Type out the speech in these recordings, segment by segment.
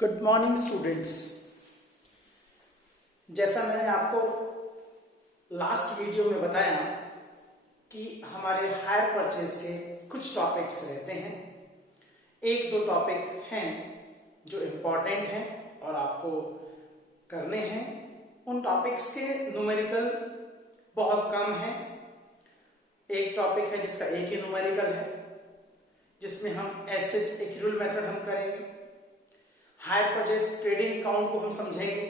Good morning students. जैसा मैंने आपको लास्ट वीडियो में बताया कि हमारे हायर परचेज के कुछ टॉपिक्स रहते हैं। एक दो टॉपिक हैं जो इम्पोर्टेंट हैं और आपको करने हैं। उन टॉपिक्स के न्यूमेरिकल बहुत कम हैं। एक टॉपिक है जिसका एक ही न्यूमेरिकल है, जिसमें हम एसिड एक्यूरेल मेथड हम करेंगे, हायर परचेज ट्रेडिंग अकाउंट को हम समझेंगे,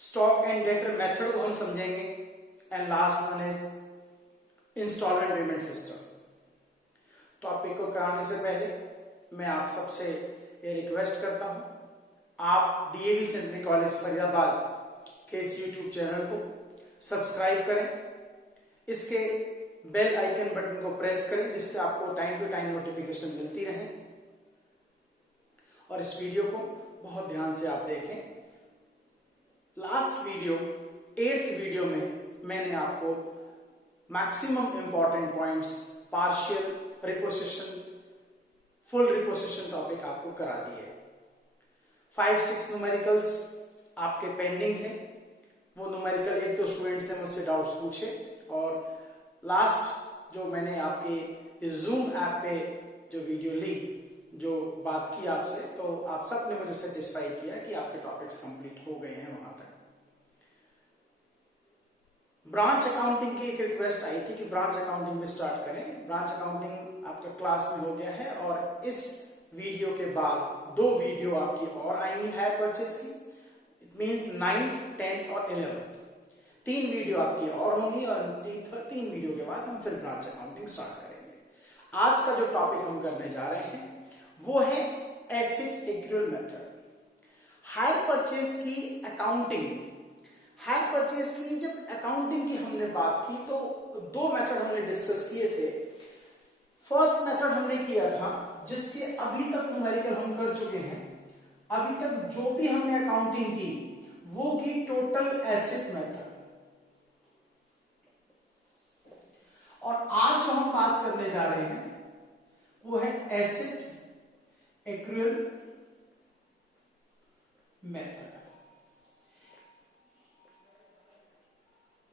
स्टॉक एंड डेटर मेथड को हम समझेंगे, and last one is installment payment system. Topic को कराने से पहले मैं आप सबसे ये रिक्वेस्ट करता हूं, आप डीएवी सेंट्रल कॉलेज फरीदाबाद के इस यूट्यूब चैनल को सब्सक्राइब करें, इसके बेल आइकन बटन को प्रेस करें जिससे आपको टाइम टू टाइम नोटिफिकेशन मिलती रहे, और इस वीडियो को बहुत ध्यान से आप देखें। लास्ट वीडियो 8th वीडियो में मैंने आपको maximum important points, partial reposition, full reposition topic आपको करा दिए। 5-6 न्यूमेरिकल्स आपके पेंडिंग थे। वो न्यूमेरिकल एक तो स्टूडेंट्स ने मुझसे डाउट्स पूछे, और लास्ट जो मैंने आपके जूम ऐप पे जो वीडियो ली, जो बात की आपसे, तो आप सब ने मुझे सेटिस्फाई किया कि आपके टॉपिक्स कंप्लीट हो गए हैं वहां तक। ब्रांच अकाउंटिंग की एक रिक्वेस्ट आई थी कि ब्रांच अकाउंटिंग में स्टार्ट करें। ब्रांच अकाउंटिंग आपका क्लास में हो गया है, और इस वीडियो के बाद 2 वीडियो आपकी और आएंगी हायर परचेज की। इट मींस 9th, 10th और 11th 3 वीडियो आपकी और होंगी, और 3 वीडियो के बाद हम फिर ब्रांच अकाउंटिंग स्टार्ट करेंगे। आज का जो टॉपिक हम करने जा रहे हैं वो है एसिड एक्यूरेल मेथड। हायर परचेज की अकाउंटिंग, हायर परचेज की जब अकाउंटिंग की हमने बात की तो 2 मेथड हमने डिस्कस किए थे। फर्स्ट मेथड हमने किया था जिसके अभी तक न्यूमेरिकल हम कर चुके हैं। अभी तक जो भी हमने अकाउंटिंग की वो की टोटल एसिड मेथड, और आज जो हम बात करने जा रहे हैं वो है एसिड एक्यूरेल मेथड।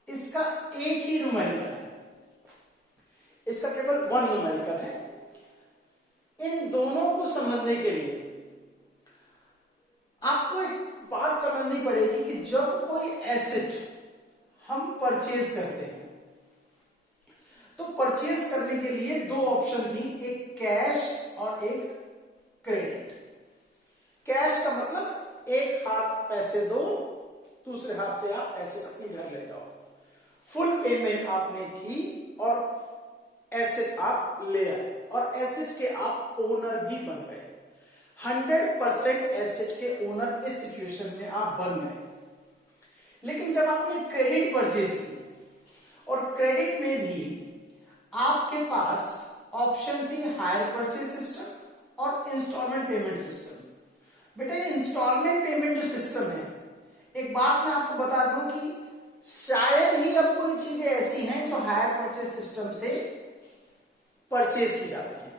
इसका एक ही न्यूमेरिकल है, इसका केवल 1 न्यूमेरिकल है। इन दोनों को समझने के लिए आपको एक बात समझनी पड़ेगी कि जब कोई एसेट हम परचेज करते हैं तो परचेज करने के लिए 2 ऑप्शन थी, एक कैश और एक क्रेडिट। कैश का मतलब एक हाथ पैसे दो, दूसरे हाथ से आप एसेट अपने घर ले जाओ। फुल पेमेंट आपने की और एसेट आप ले आए, और एसेट के आप ओनर भी बन गए। 100% एसेट के ओनर इस सिचुएशन में आप बन गए। लेकिन जब आपने क्रेडिट परचेज की, और क्रेडिट में भी आपके पास ऑप्शन थी हायर परचेज सिस्टम और इंस्टॉलमेंट पेमेंट सिस्टम। बेटा इंस्टॉलमेंट पेमेंट जो सिस्टम है, एक बात मैं आपको बता दूं कि शायद ही अब कोई चीजें ऐसी हैं जो हायर परचेज सिस्टम से परचेज की जाती है।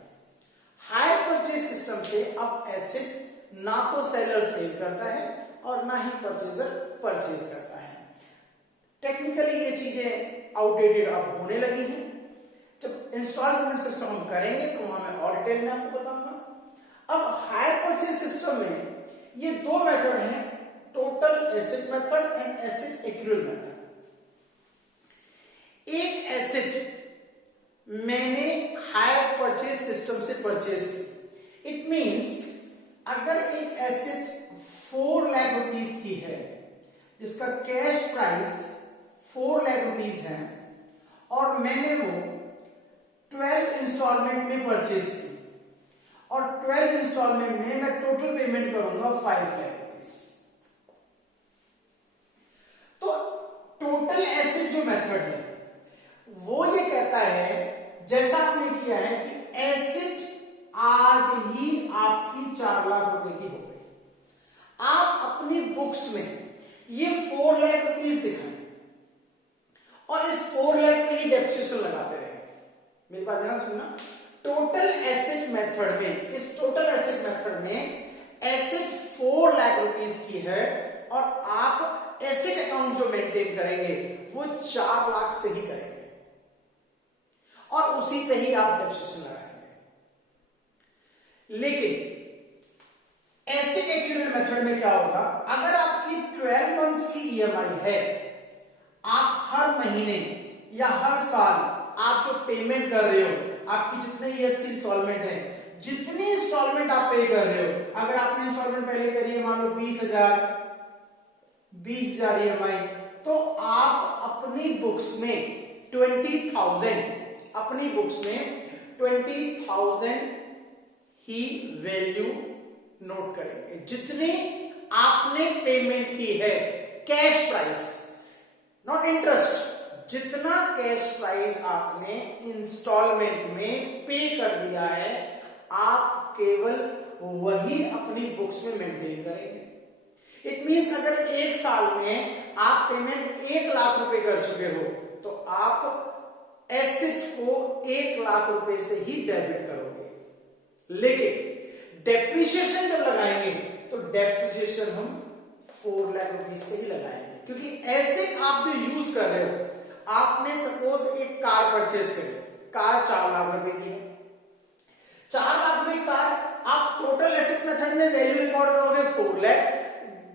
हायर परचेज सिस्टम से अब एसेट ना तो सेलर सेल करता है और ना ही परचेजर परचेज करता है। टेक्निकली ये चीजें आउटडेटेड अब होने लगी हैं। जब इंस्टॉलमेंट सिस्टम हम करेंगे तो वहां मैं और डिटेल में आपको बताऊंगा। अब हायर परचेज सिस्टम में ये 2 मेथड हैं, total asset method and asset accrual method. एक एसेट मैंने हायर परचेज सिस्टम से परचेज की, इट मींस अगर एक एसेट 4 लाख रुपीस की है, जिसका कैश प्राइस 4 लाख रुपीस है, और मैंने वो 12 इंस्टॉलमेंट में परचेज की, और 12 इंस्टॉलमेंट में मैं टोटल पेमेंट करूंगा 5 लाख रुपीस। तो टोटल एसेट जो मेथड है वो ये कहता है, जैसा आपने किया है कि एसेट आज ही आपकी 4 लाख रुपए की हो गई, आप अपनी बुक्स में ये 4 लाख रुपीस दिखाएं और इस 4 लाख पे ही डेप्रिसिएशन लगाते रहे। मेरी बात ध्यान सुनना। टोटल एसेट मेथड में, इस टोटल एसेट मेथड में एसेट रुपीस की है और आप एसेट अकाउंट जो मेंटेन करेंगे वो 4 लाख से ही करेंगे और उसी पे ही आप डेप्रिसिएशन लगाएंगे। लेकिन एसेट एक्यूरेट मेथड में क्या होगा, अगर आपकी 12 मंथ्स की ईएमआई है, आप हर महीने या हर साल आप जो पेमेंट कर रहे हो, आपकी जितने ईयर्स की इंस्टॉलमेंट है, जितनी इंस्टॉलमेंट आप पे कर रहे हो, अगर आपने इंस्टॉलमेंट पहले करी है मान लो 20,000 ईएमआई, तो आप अपनी बुक्स में 20,000 अपनी बुक्स में 20,000 ही वैल्यू नोट करेंगे, जितनी आपने पेमेंट की है कैश प्राइस, नॉट इंटरेस्ट। जितना कैश प्राइस आपने इंस्टॉलमेंट में पे कर दिया है, आप केवल वही अपनी बुक्स में मेंटेन करेंगे। इट मींस अगर एक साल में आप पेमेंट 1 लाख रुपए कर चुके हो, तो आप एसेट को 1 लाख रुपए से ही डेबिट करोगे। लेकिन डेप्रिसिएशन जब लगाएंगे तो डेप्रिसिएशन हम 4 लाख रुपीस पे ही लगाएंगे, क्योंकि एसेट आप जो यूज कर रहे हो, आपने सपोज एक कार परचेज करी, कार 4 लाख रुपए की है, 4 लाख रुपए कार, आप टोटल एसेट मेथड में वैल्यू रिकॉर्ड करोगे 4 लाख,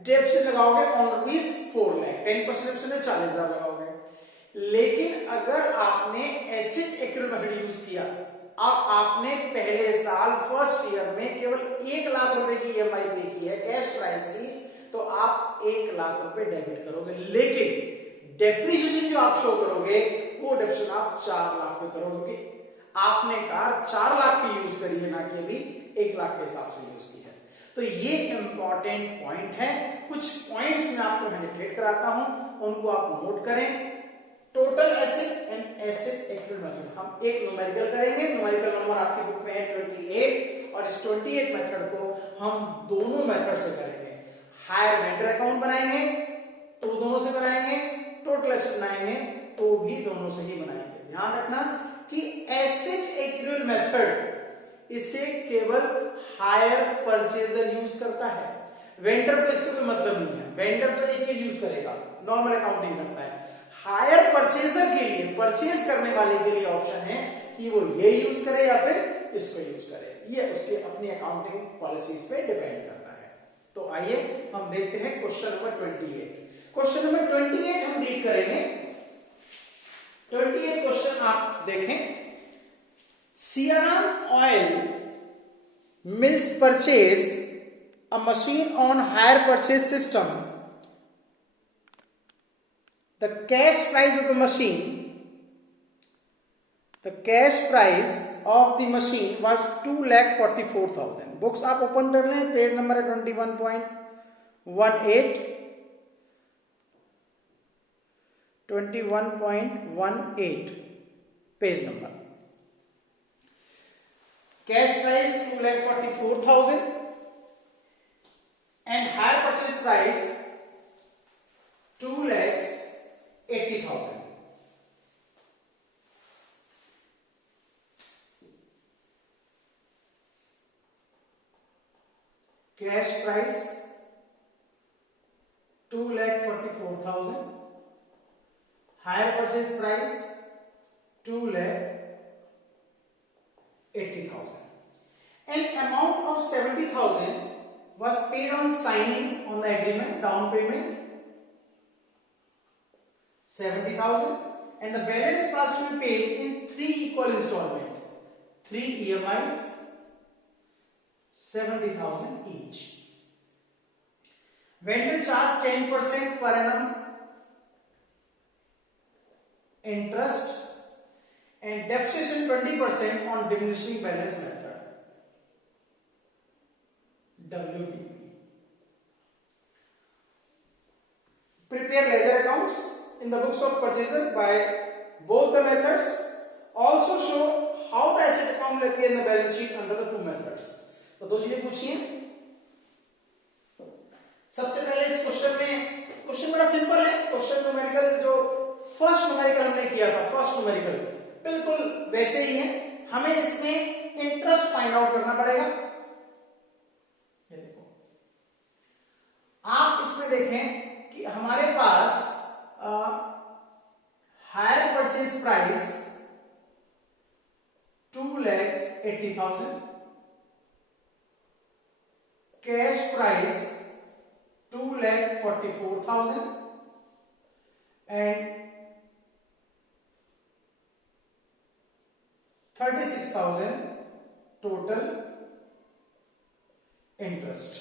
डेप्रिसिएशन लगाओगे ऑन रुपीस 4 लाख, 10% डेप्रिसिएशन में 40,000 लगाओगे। लेकिन अगर आपने एसेट एक्यूरेट मेथड यूज किया और आपने पहले साल फर्स्ट ईयर में केवल 1 लाख रुपए की ईएमआई पे की है कैश प्राइस की, तो आप 1 लाख रुपए डेबिट करोगे। लेकिन डेप्रिसिएशन जो आप शो करोगे वो डेप्रिसिएशन आप 4 लाख पे करोगे, क्योंकि आपने कार 4 लाख की यूज करी है, ना कि अभी 1 लाख के हिसाब से यूज की है। तो ये इंपॉर्टेंट पॉइंट है, कुछ पॉइंट्स मैं आपको हाईलाइट कराता हूं, उनको आप नोट करें। Total asset and asset accurate method, हम एक न्यूमेरिकल करेंगे, न्यूमेरिकल नंबर आपकी बुक में है 28, और इस 28 मेथड को हम दोनों मेथड से करेंगे। हायर वेंडर अकाउंट बनाएंगे तो दोनों से बनाएंगे, टोटल एसेट बनाएंगे तो भी दोनों से ही बनाएंगे। ध्यान रखना कि एसेट एक्यूरेट मेथड इसे केवल हायर परचेजर यूज करता है, वेंडर को इससे कोई मतलब नहीं है, वेंडर तो एक ही यूज करेगा, नॉर्मल अकाउंटिंग करता है। हायर परचेजर के लिए, परचेज करने वाले के लिए ऑप्शन है कि वो ये यूज करे या फिर इसको यूज करे, ये उसके अपनी अकाउंटिंग पॉलिसीज पे डिपेंड करता है। तो आइए हम देखते हैं क्वेश्चन नंबर 28। क्वेश्चन नंबर 28 हम रीड करेंगे। 28 क्वेश्चन आप देखें। Siaram Oil Mills purchased a machine on hire purchase system. The cash price of the machine was 2,44,000. Books आप ओपन कर लें, पेज नंबर है 21.18 page number. Cash price 2,44,000 and higher purchase price 2,80,000। Cash price 2,44,000, higher purchase price 2,80,000. An amount of 70,000 was paid on signing on the agreement, down payment 70,000, and the balance was to be paid in 3 equal installments, 3 EMIs, 70,000 each. Vendor charged 10% per annum interest and depreciation 20% on diminishing balance method, WDP. Prepare ledger accounts in the books of purchaser by both the methods. Also show how the asset account will appear in the balance sheet under the two methods. तो दो चीजें पूछिए। सबसे पहले इस question में, question बड़ा simple है, क्वेश्चन न्यूमेरिकल जो फर्स्ट न्यूमेरिकल हमने किया था, फर्स्ट न्यूमेरिकल बिल्कुल वैसे ही है। हमें इसमें इंटरेस्ट फाइंड आउट करना पड़ेगा। ये देखो, में देखें कि हमारे पास hire purchase price 2,80,000, cash price 2,44,000 and 36,000 total interest,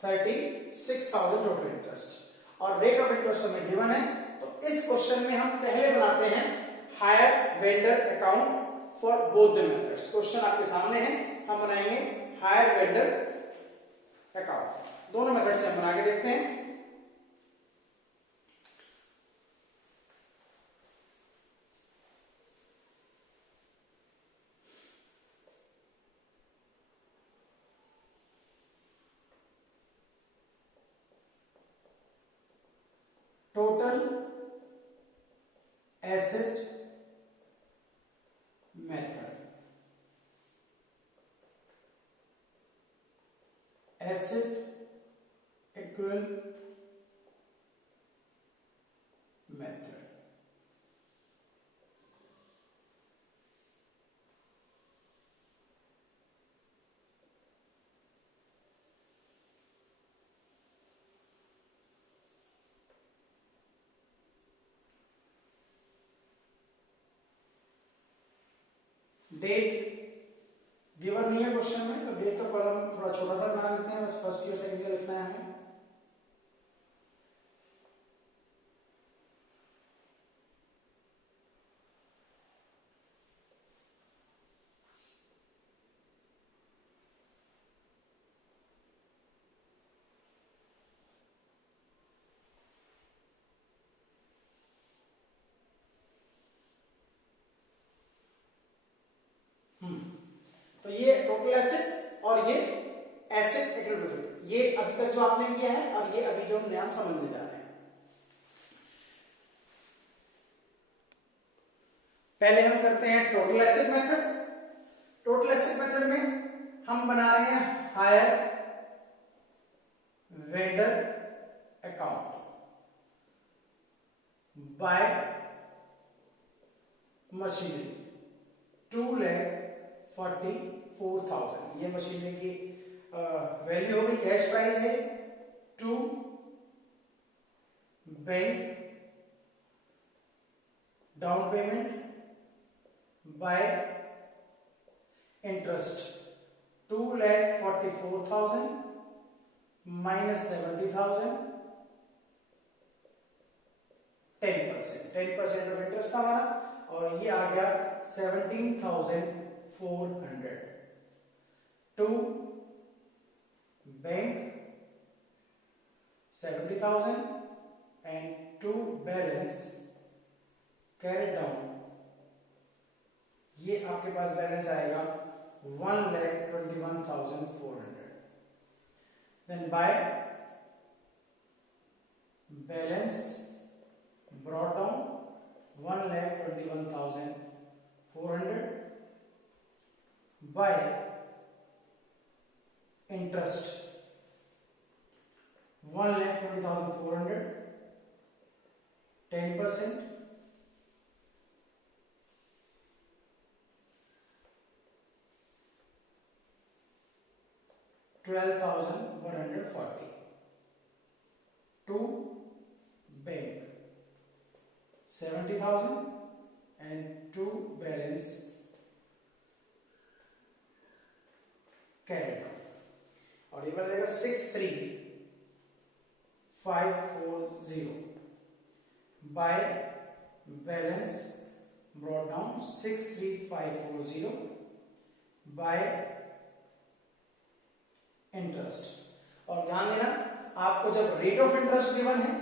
36,000 total interest. और रेट ऑफ इंटरेस्ट हमें गिवन है, तो इस क्वेश्चन में हम पहले बनाते हैं hire vendor account for both the methods. Question आपके सामने है, हम बनाएंगे हायर वेंडर अकाउंट, दोनों मेथड से हम बना के देखते हैं। Total asset method, asset equal method. Date given नहीं है क्वेश्चन में, तो डेट का कॉलम थोड़ा छोटा सा बना लेते हैं, बस फर्स्ट ईयर सेकंड ईयर लिखना है हमें। तो ये टोटल एसेट और ये एसेट इक्विवेलेंट, ये अभी तक जो आपने किया है और ये अभी जो हम नया समझने जा रहे हैं। पहले हम करते हैं total asset method. Total asset method में हम बना रहे हैं hire vendor account by machinery 2,44,000। ये मशीनरी की वैल्यू होगी, कैश प्राइस है 2, bank down payment by interest 2,44,000 minus 70,000, 10% of interest था हमारा, और ये आ गया 17,400 to bank 70,000 and to balance carry down. ये आपके पास बैलेंस आएगा 1,21,400। Then by balance brought down 1,21,400 by interest 1,20,400, 10%, 12,140 to bank 70,000 and to balance carried on, और ये बनेगा 63,540 by balance brought down 63,540 by interest. और ध्यान देना, आपको जब रेट ऑफ इंटरेस्ट गिवन है,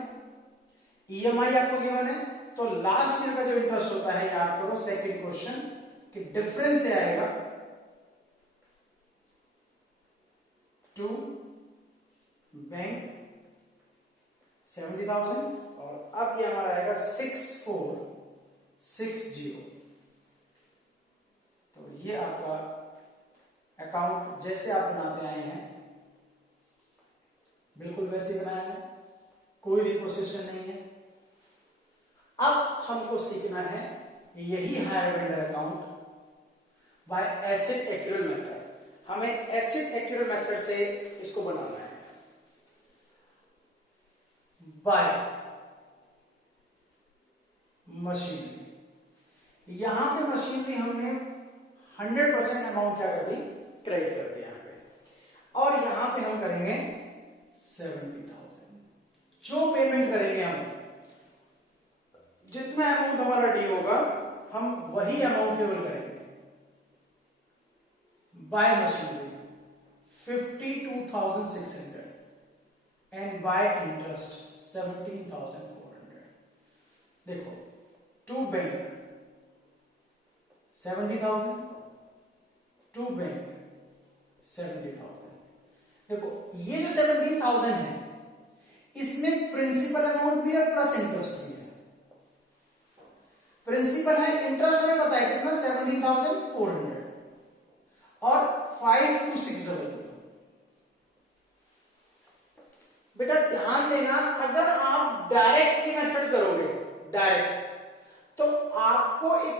ईएमआई आपको गिवन है, तो लास्ट ईयर का जो इंटरेस्ट होता है, याद करो सेकंड क्वेश्चन कि डिफरेंस से आएगा टू बैंक 70,000 और अब ये हमारा आएगा 6,460। तो ये आपका अकाउंट जैसे आप बनाते आए हैं बिल्कुल वैसे बनाया है, कोई रिपोजिशन नहीं है। अब हमको सीखना है यही higher vendor account by asset accrual method. हमें एसेट एक्यूरल मेथड से इसको बनाना है। बाय मशीनरी, यहां पे मशीनरी हमने 100% अमाउंट क्या कर दी, क्रेडिट कर दिया यहाँ पे, और यहां पे हम करेंगे 70,000। जो पेमेंट करेंगे हम, जितना अमाउंट हमारा डी होगा हम वही अमाउंट केवल करेंगे। Bye machinery 52,600 and by interest 17,400। देखो, टू बैंक 70,000, टू बैंक 70,000। देखो ये जो 17,000 है इसमें प्रिंसिपल अमाउंट भी है प्लस इंटरेस्ट भी है। प्रिंसिपल है, इंटरेस्ट हमें पता है कितना 17,400 और 52,600। बेटा ध्यान देना, अगर आप डायरेक्ट की मेथड करोगे डायरेक्ट, तो आपको एक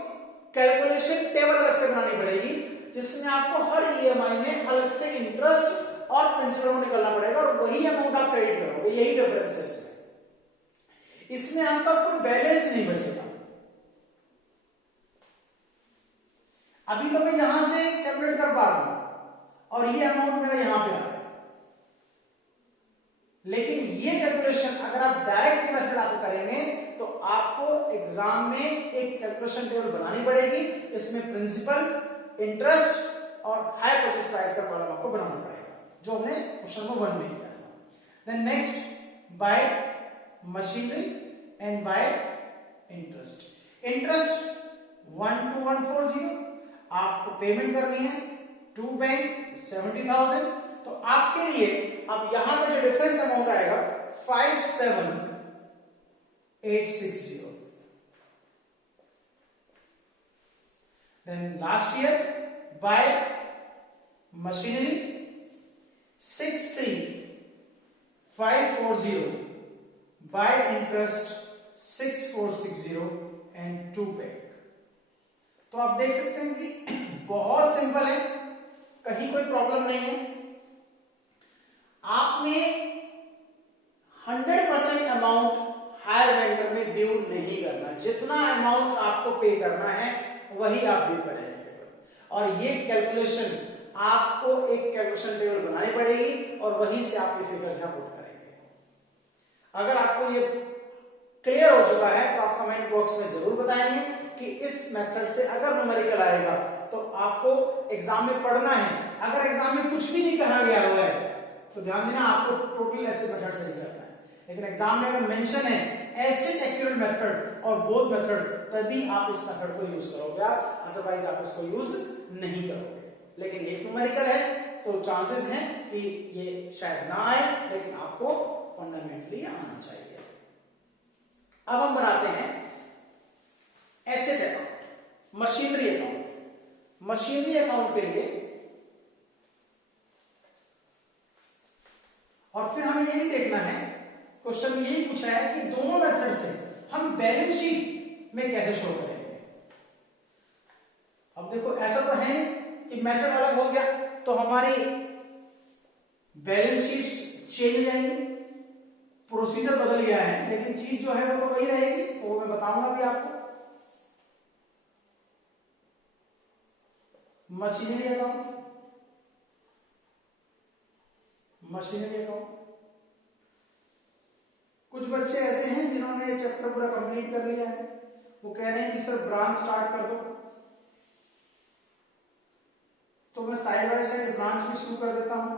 कैलकुलेशन टेबल अलग से बनानी पड़ेगी जिसमें आपको हर ईएमआई में अलग से इंटरेस्ट और प्रिंसिपल को निकालना पड़ेगा और वही अमाउंट आप क्रेडिट करोगे। यही डिफरेंस है इसमें। इसमें आपका कोई बैलेंस नहीं बचेगा। अभी तो मैं यहां से कैलकुलेट कर पा रहा हूं और ये अमाउंट मेरा यहां पे आ रहा है, लेकिन ये कैलकुलेशन अगर आप डायरेक्ट मेथड आपको करेंगे तो आपको एग्जाम में एक कैलकुलेशन टेबल बनानी पड़ेगी। इसमें प्रिंसिपल, इंटरेस्ट और हायर परचेज प्राइस का कॉलम आपको बनाना पड़ेगा, जो हमने क्वेश्चन नंबर 1 में किया था। Then next, by machinery and by interest. Interest 12140 आपको पेमेंट करनी है, टू बैंक 70,000। तो आपके लिए अब यहां पे जो डिफरेंस अमाउंट आएगा 57,860। Then last year by machinery 63,540, by interest 6,460 and to bank. तो आप देख सकते हैं कि बहुत सिंपल है, कहीं कोई प्रॉब्लम नहीं है। आपने 100% अमाउंट हायर वेंडर में ड्यू नहीं करना। जितना अमाउंट आपको पे करना है वही आप ड्यू करेंगे। और ये कैलकुलेशन आपको एक कैलकुलेशन टेबल बनानी पड़ेगी और वहीं से आप ये फिगर्स का पुट करेंगे। अगर आपको ये क्लियर हो चुका है तो आप कमेंट बॉक्स में जरूर बताएंगे कि इस मेथड से अगर न्यूमेरिकल आएगा तो आपको एग्जाम में पढ़ना है। अगर एग्जाम में कुछ भी नहीं कहा गया हुआ है तो ध्यान देना, आपको टोटल ऐसे मेथड से नहीं करना है। लेकिन एग्जाम में अगर मेंशन है एसिड एक्यूरेट मेथड और बोथ मेथड, तभी आप इस मेथड को यूज करोगे, आप अदरवाइज आप इसको यूज नहीं करोगे। लेकिन एक न्यूमेरिकल है तो चांसेस हैं कि ये शायद ना आए, लेकिन आपको फंडामेंटली आना चाहिए। अब हम बनाते हैं asset account, machinery account. Machinery account के लिए और फिर हमें ये भी देखना है, क्वेश्चन में यही पूछा है कि दोनों मेथड से हम बैलेंस शीट में कैसे शो करेंगे। अब देखो ऐसा तो है कि मेथड अलग हो गया तो हमारी बैलेंस शीट चेंज हो जाएंगी, प्रोसीजर बदल गया है, लेकिन चीज जो है वो तो वही रहेगी, वो मैं बताऊंगा भी आपको। Machinery account, machinery account. कुछ बच्चे ऐसे हैं जिन्होंने ये चैप्टर पूरा कंप्लीट कर लिया है, वो कह रहे हैं कि सर ब्रांच स्टार्ट कर दो, तो मैं साइड बाय साइड ब्रांच भी शुरू कर देता हूं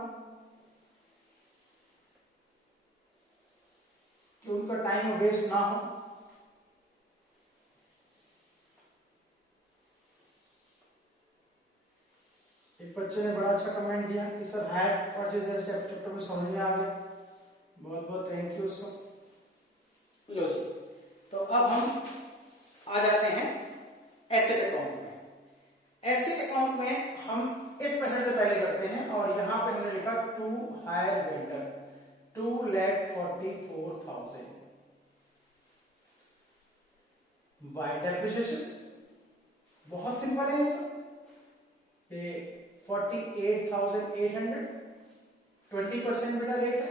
कि उनका टाइम वेस्ट ना हो। एक बच्चे ने बड़ा अच्छा कमेंट दिया कि सर हायर परचेजर चैप्टर में समझ में आ गया, बहुत बहुत थैंक यू उसको। लो जी, तो अब हम आ जाते हैं एसेट अकाउंट में। एसेट अकाउंट में हम इस मेथड से पहले करते हैं और यहां पे हमने लिखा to hire vendor. 2,44,000 by depreciation. बहुत सिंपल है ये 48,800 20% बेटा रेट है।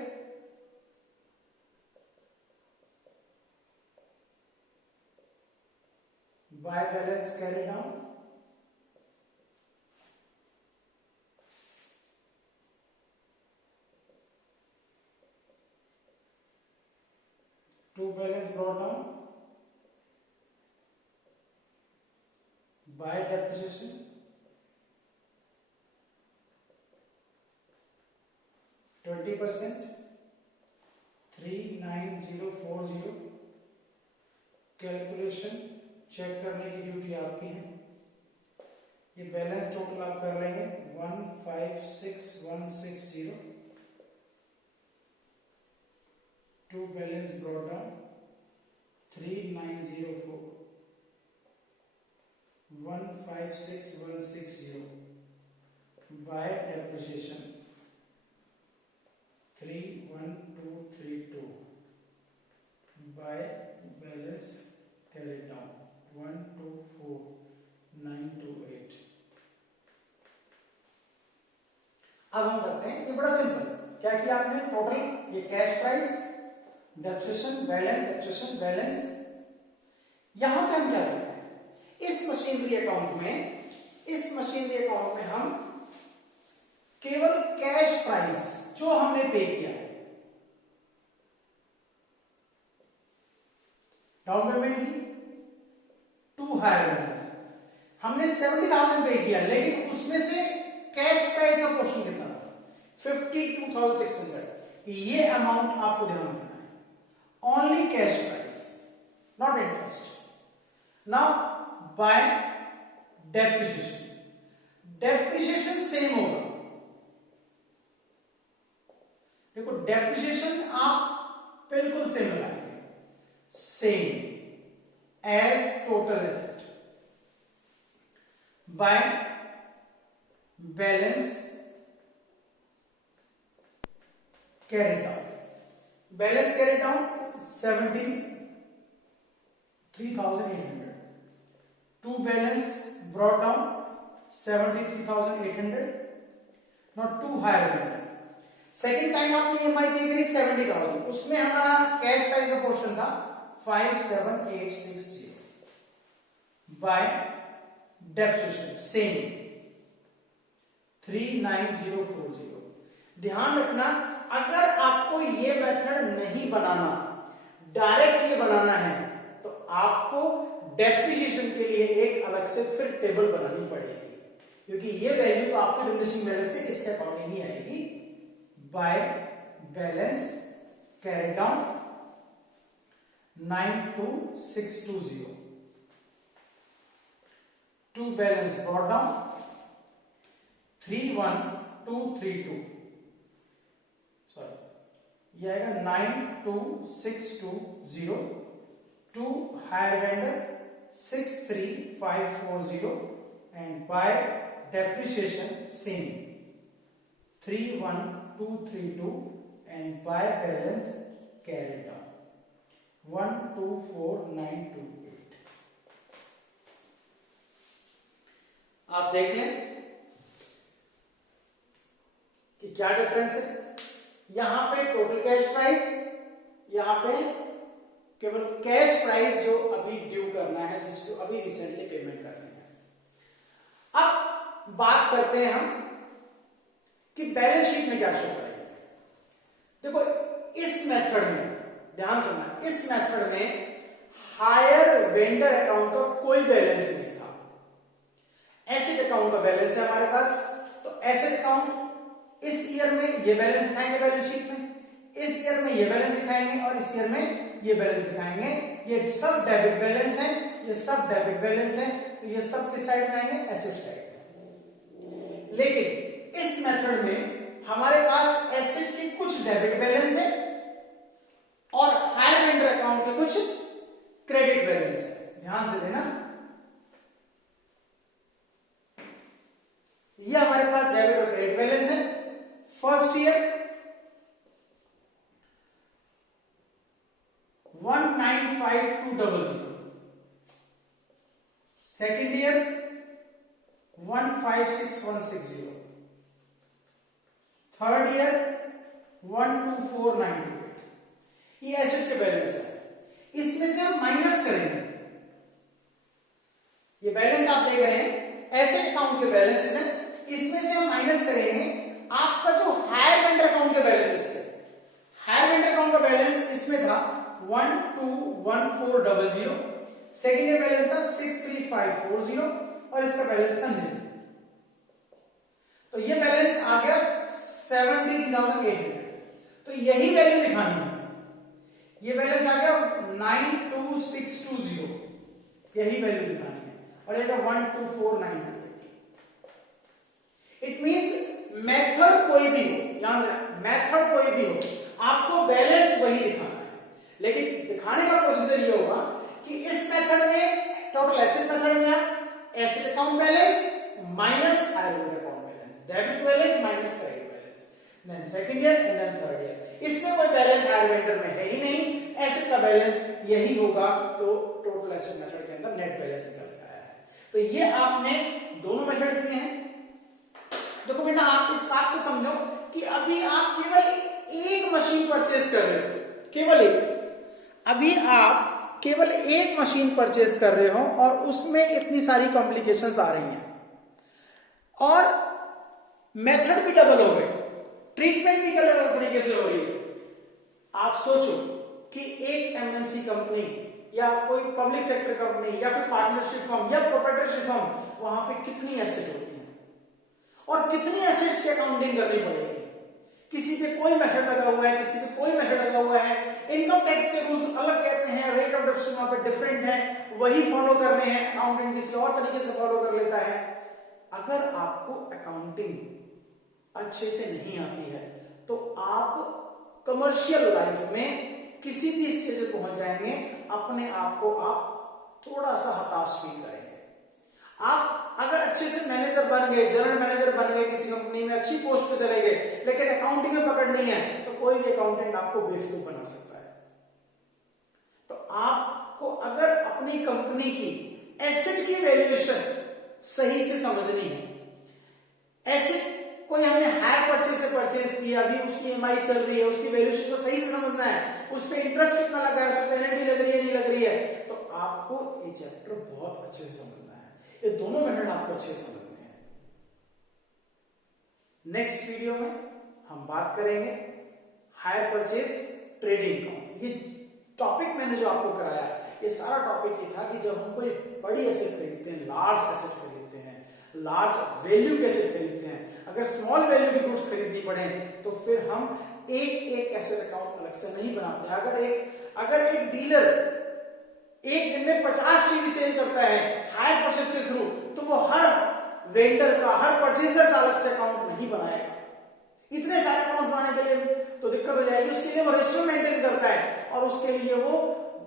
By balance carry down, to balance brought down by depreciation, 20%, 39040। Calculation check करने की ड्यूटी आपकी है। ये बैलेंस टोटल आप कर लेंगे 156,160। To balance brought down 3904156,160 by depreciation 31232 by balance carry down 124,928। अब हम करते हैं, ये बड़ा सिंपल है। क्या किया आपने? टोटल ये cash price, depreciation, balance, depreciation, balance. यहां पे हम क्या करते हैं? इस मशीनरी अकाउंट में हम केवल कैश प्राइस जो हमने पे किया है, डाउन पेमेंट की, टू हायर वेंडर हमने 70,000 पे किया, लेकिन उसमें से कैश प्राइस का पोर्शन कितना था? 52,600। ये अमाउंट आपको ध्यान रखना है। Only cash price, not interest. Now by depreciation, depreciation same होगा। देखो डेप्रिसिएशन आप बिल्कुल सेम लगाएंगे, same as total asset by balance carry down. Balance carry down 73,800। To balance brought down 73,800। Not to hire vendor. Second time आपने EMI pay करी 70,000, उसमें हमारा cash price का पोर्शन था 57,860 बाय डेप्रिसिएशन सेम 39040। ध्यान रखना, अगर आपको ये मेथड नहीं बनाना, डायरेक्ट ये बनाना है, तो आपको डेप्रिसिएशन के लिए एक अलग से फिर टेबल बनानी पड़ेगी, क्योंकि ये वैल्यू तो आपके डिमिनिशिंग बैलेंस से इसके अकॉर्डिंग ही आएगी। By balance carry down 92620। To balance brought down 31232। Sorry, ये आएगा 92620। To hire vendor 63540 and by depreciation same 31232 and by balance carry down 124,928। आप देख लें कि क्या डिफरेंस है। यहां पे टोटल कैश प्राइस, यहां पे केवल कैश प्राइस जो अभी ड्यू करना है, जिसको अभी रिसेंटली पेमेंट करनी है। अब बात करते हैं हम कि बैलेंस शीट में क्या शो करेगा। देखो इस मेथड में ध्यान सुनना, इस मेथड में हायर वेंडर अकाउंट का कोई बैलेंस नहीं था। एसेट अकाउंट का बैलेंस है हमारे पास, तो एसेट अकाउंट इस ईयर में ये बैलेंस दिखाएंगे बैलेंस शीट में, इस ईयर में ये बैलेंस दिखाएंगे और इस ईयर में ये बैलेंस दिखाएंगे। ये सब डेबिट बैलेंस है, ये सब डेबिट बैलेंस है, तो ये सब किस साइड में आएंगे? एसेट साइड में। लेकिन इस मेथड में हमारे पास एसेट की कुछ डेबिट बैलेंस है और हायर वेंडर अकाउंट के कुछ क्रेडिट बैलेंस है। ध्यान से देना, ये हमारे पास डेबिट और क्रेडिट बैलेंस है। First year 1200, second year 156160, third year 124928। ये एसेट के बैलेंस है, इसमें से हम माइनस करेंगे। ये बैलेंस आप देख रहे हैं एसेट अकाउंट के बैलेंसेस हैं, इसमें से हम माइनस करेंगे आपका जो हायर वेंडर अकाउंट के बैलेंसेस थे। हायर वेंडर अकाउंट का बैलेंस इसमें था 121400, सेकेंड ईयर बैलेंस था 63540 और इसका बैलेंस था 0। तो ये बैलेंस आ गया 73,800। तो यही वैल्यू दिखानी है, ये बैलेंस आ गया 92620, यही वैल्यू दिखानी है, और ये 12498। इट मींस मेथड कोई भी हो, याद रखना मेथड कोई भी हो, आपको बैलेंस वही दिखाना है, लेकिन दिखाने का प्रोसीजर ये होगा कि इस मेथड में टोटल एसेट मेथड में आप asset account balance minus hire vendor account balance, debit balance minus credit balance, then second year and then third year. इसमें कोई बैलेंस हायर वेंडर में है ही नहीं, एसेट का बैलेंस यही होगा, तो टोटल एसेट मेथड के अंदर नेट बैलेंस निकल के आया है। तो ये आपने दोनों मेथड किए हैं। देखो बेटा, आप इस बात को समझो कि अभी आप केवल एक मशीन परचेज कर रहे हो, केवल एक। अभी आप केवल एक मशीन परचेज कर रहे हो और उसमें इतनी सारी कॉम्प्लिकेशंस आ रही हैं, और मेथड भी डबल हो गए, ट्रीटमेंट भी अलग तरीके से हो रही है। आप सोचो कि एक एमएनसी कंपनी या कोई पब्लिक सेक्टर कंपनी या कोई पार्टनरशिप फर्म या प्रोप्राइटरशिप फर्म, वहां पे कितनी एसेट होती है और कितनी एसेट्स की अकाउंटिंग करनी पड़ेगी। किसी पे कोई मेथड लगा हुआ है, किसी पे कोई मेथड लगा हुआ है, इनकम टैक्स के रूल्स अलग कहते हैं, रेट ऑफ डिडक्शन वहां पे डिफरेंट है, वही फॉलो करने हैं, अकाउंटेंट किसी और तरीके से फॉलो कर लेता है। अगर आपको अकाउंटिंग अच्छे से नहीं आती है तो आप कमर्शियल लाइफ में किसी भी स्टेज पे पहुंच जाएंगे, अपने आप को आप थोड़ा सा हताश फील करेंगे। आप अगर अच्छे से मैनेजर बन गए, जनरल मैनेजर बन गए, किसी कंपनी में अच्छी पोस्ट पे चले गए, लेकिन अकाउंटिंग में पकड़ नहीं है, तो कोई भी अकाउंटेंट आपको बेवकूफ बना सकता है। तो आपको अगर अपनी कंपनी की एसेट की वैल्यूएशन सही से समझनी है, एसेट कोई हमने हायर परचेज से परचेज किया, अभी उसकी ईएमआई चल रही है, उसकी वैल्यूएशन को सही से समझना है, उस पे इंटरेस्ट कितना लगा है, उस पे पेनल्टी लग रही है नहीं लग रही है, तो आपको ये चैप्टर बहुत अच्छे से समझना है। ये दोनों मेथड आपको अच्छे से समझने हैं। नेक्स्ट वीडियो में हम बात करेंगे हायर परचेज ट्रेडिंग अकाउंट। ये टॉपिक मैंने जो आपको कराया, ये सारा टॉपिक ये था कि जब हम कोई बड़ी एसेट खरीदते हैं, लार्ज एसेट खरीदते हैं, लार्ज वैल्यू के एसेट खरीदते हैं, अगर स्मॉल वैल्यू की गुड्स खरीदनी पड़े तो फिर हम एक एसेट अकाउंट अलग से नहीं बनाते। अगर एक डीलर एक दिन में 50 टीवी सेल करता है हायर परचेज के थ्रू, तो वो हर वेंडर का, हर परचेजर का अलग से अकाउंट नहीं बनाएगा। इतने सारे अकाउंट बनाने के लिए तो दिक्कत हो जाएगी। उसके लिए वो रजिस्टर मेंटेन करता है और उसके लिए वो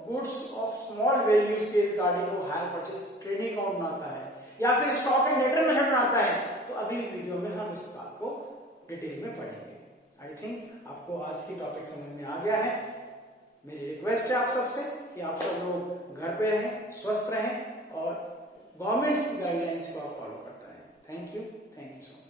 गुड्स ऑफ स्मॉल वैल्यूज के रिगार्डिंग वो हायर परचेज ट्रेडिंग अकाउंट बनाता है या फिर स्टॉक एंड डेटर मेथड बनाता है। तो अगली वीडियो में हम इस बात को डिटेल में पढ़ेंगे। आई थिंक आपको आज की टॉपिक समझ में आ गया है। मेरी रिक्वेस्ट है आप सबसे कि आप सब लोग घर पे रहें, स्वस्थ रहें और गवर्नमेंट्स की गाइडलाइंस को आप फॉलो करते रहें। Thank you so much.